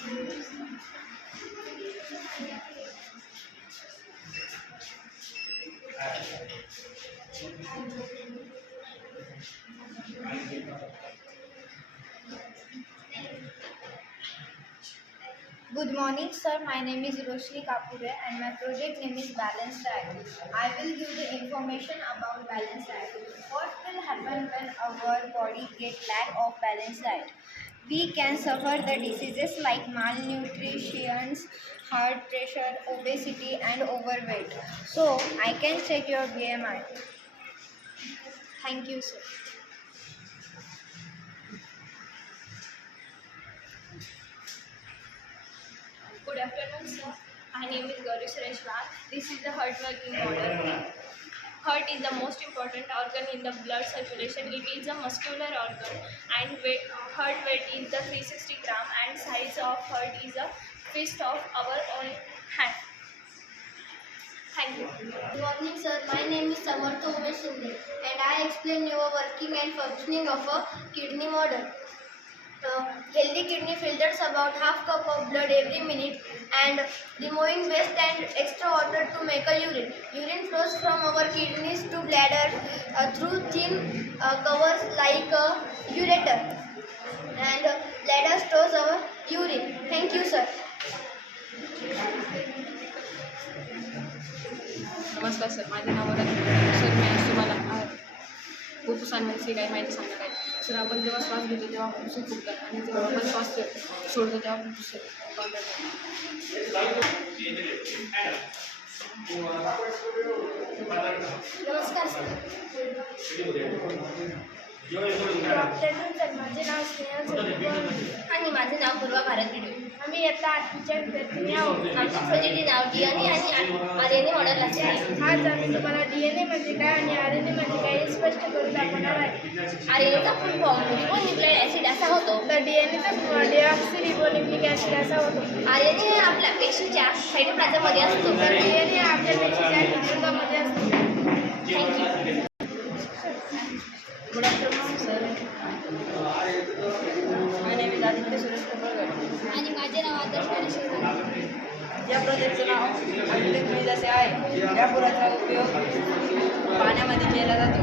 Good morning, sir. My name is Roshni Kapure and my project name is Balanced Diet. I will give the information about balanced diet. What will happen when our body gets lack of balanced diet? We can suffer the diseases like malnutrition, heart pressure, obesity and overweight. So, I can check your BMI. Thank you, sir. Good afternoon, sir. My name is Gauri Suresh Bag. This is the heart working model. Heart is the most important organ in the blood circulation. It is a muscular organ and heart weight is the 360 gram and size of heart is a fist of our own hand. Thank you. Good morning, sir. My name is Samarth Umesh Shinde and I explain your working and functioning of a kidney model. Healthy kidney filters about half cup of blood every minute and removing waste and extra water to make a urine. Urine flows from our kidneys to bladder through thin covers like a ureter and bladder stores our urine. Thank you, sir. नमस्कार sir, माझे नाव आहे sir. मी आज तुम्हाला फुफ्फुसांविषयी काही माहिती सांगणार आहे. Sir, आपण जेव्हा श्वास घेतो तेव्हा फुफ्फुसे फुगतात आणि जेव्हा आपण श्वास सोडतो तेव्हा फुफ्फुसे बंद नमस्कार सर. माझे नाव स्नेहा आणि माझे नाव पूर्वा भारत भिडे. आम्ही आता आठवीच्या विद्यार्थी आहोत. आमच्या प्रोजेक्टचे नाव DNA आणि RNA मॉडेल असे आहे. आज आम्ही तुम्हाला DNA म्हणजे काय आणि RNA म्हणजे काय हे स्पष्ट करून दाखवणार आहे. RNAचा फुल फॉर्म रिबोन्यूक्लिक ॲसिड असा होतो. तर DNAचा डिऑक्सी रिबोन्यूक्लिक ॲसिड असा होतो. RNA हे आपल्या पेशीच्या सायटोप्लाझममध्ये असतो. तर DNA आपल्या पेशीच्या टिश्यूमध्ये असतो. Thank you. Good afternoon sir. My name is Aditya Suresh Kopalkar आणि माझे नाव आदर्श गणेश. या प्रोजेक्टचं नाव आर्किटेक्ट असे आहे. या पुराचा उपयोग पाण्यामध्ये केला जातो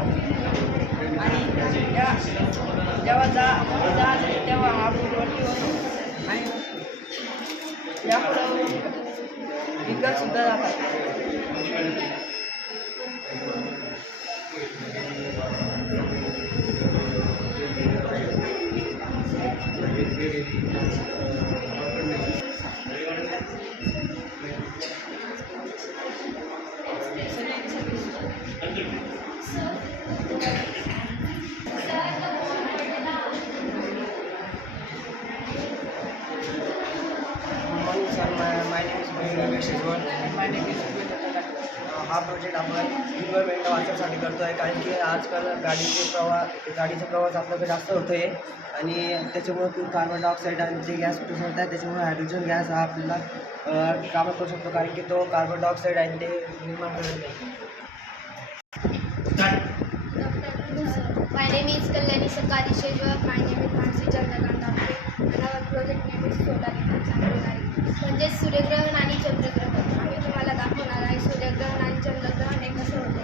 आणि जेव्हा जहाज तेव्हा हा पूलवरती होतो आणि या पुलावर विकतसुद्धा जातात. हा प्रोजेक्ट आपण इन्व्हायरमेंट वाचवण्यासाठी करतो आहे, कारण की आजकाल गाडीचा प्रवास आपल्याकडे जास्त होतो आहे आणि त्याच्यामुळे कार्बन डायऑक्साईड आणि जे गॅस होत आहे त्याच्यामुळे हायड्रोजन गॅस हा आपल्याला कामं करू शकतो, कारण की तो कार्बन डायऑक्साईड आहे ते निर्माण करत नाही. My name is Kalyani Sakari Shejwar. My name is Mansi Chandrakant Apre. And our project name is solar eclipse and lunar eclipse. म्हणजे सूर्यग्रहण आणि चंद्रग्रहण. आम्ही तुम्हाला दाखवणार आहे सूर्यग्रहण आणि चंद्रग्रहण हे कसं होतं.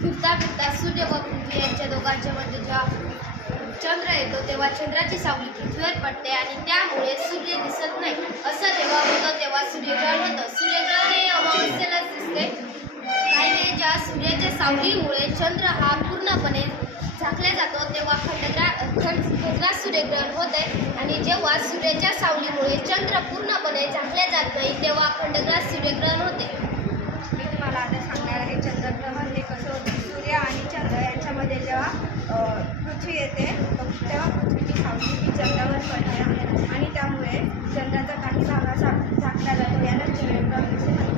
फिरता फिरता सूर्य व पृथ्वी यांच्या दोघांच्या मध्ये जेव्हा चंद्र येतो तेव्हा चंद्राची सावली पृथ्वीवर पडते आणि त्यामुळे सूर्य दिसत नाही. असं जेव्हा होतं तेव्हा सूर्यग्रहण होतं. सूर्यग्रहण हे अमावस्येलाच दिसते. काही वेळी जेव्हा सूर्याच्या सावलीमुळे चंद्र हा पूर्णपणे झाकला जातो तेव्हा खंडग्रास सूर्यग्रहण होते आणि जेव्हा सूर्याच्या सावलीमुळे चंद्र पूर्णपणे झाकले जात नाही तेव्हा खंडग्रास सूर्यग्रहण होते. मी तुम्हाला आता सांगणार आहे चंद्रग्रहण हे कसं होतं. सूर्य आणि चंद्र यांच्यामध्ये जेव्हा पृथ्वी येते तेव्हा पृथ्वीची सावली ही चंद्रावर पडते आणि त्यामुळे चंद्राचा काही भाग असा झाकला जातो. याला चंद्रग्रहण असे म्हणतात.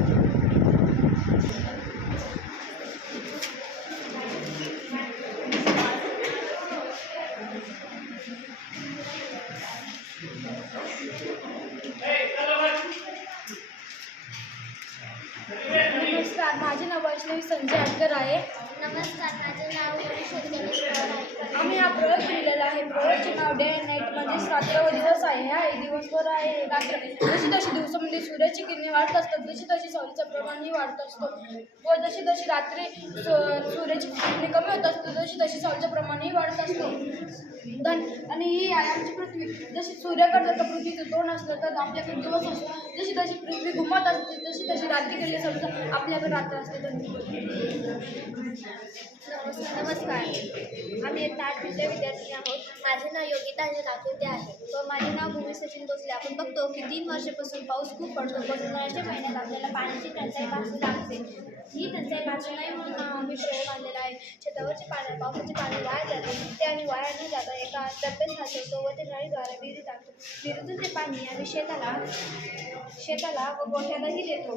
नमस्कार, माझे नाव वैष्णवी संजय आटकर आहे. नमस्कार, माझे नाव आम्ही हा प्रयोग लिहिलेला आहे. प्रयोगचे नाव डे अँड नाईट म्हणजेच रात्र व दिवस आहे. हा दिवसभर आहे रात्र. जशी जशी दिवसामध्ये सूर्याची किरणे वाढत असतात तशी तशी सावलीचं प्रमाणही वाढत असतो व जशी जशी रात्री सूर्याची किरणे कमी होत असते तशी तशी सावलीचं प्रमाणही वाढत असतो. आणि ही आहे आमची पृथ्वी. जशी सूर्याकडे जर पृथ्वीचं तोंड असलं तर आपल्याकडे दिवस असतो. जशी जशी पृथ्वी घुमत असते तशी तशी रात्री गेली समजा आपल्याकडे रात्र असते. नमस्कार, आम्ही एक आठवीचे विद्यार्थी आहोत. माझे नाव योगिता आणि काकुते आहे व माझे नाव भूमी सचिन भोसले. आपण बघतो की 3 वर्षापासून पाऊस खूप पडतो पण उन्हाळ्याच्या महिन्यात आपल्याला पाण्याची टंचाई भासू लागते. ही टंचाई भासू नये म्हणून आम्ही प्रयोग आणलेला आहे. शेतावरचे पाणी पावसाचे पाणी वाया जाते ते आणि वाया न जाता एका डब्यात साठवतो व ते नळीद्वारे विहिरीत टाकतो. विहिरीतून ते पाणी आम्ही शेताला व गोठ्यालाही देतो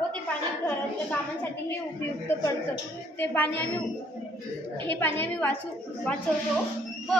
व ते पाणी घरातल्या कामांसाठीही उपयुक्त पडतं. हे पाणी आम्ही वाचवतो व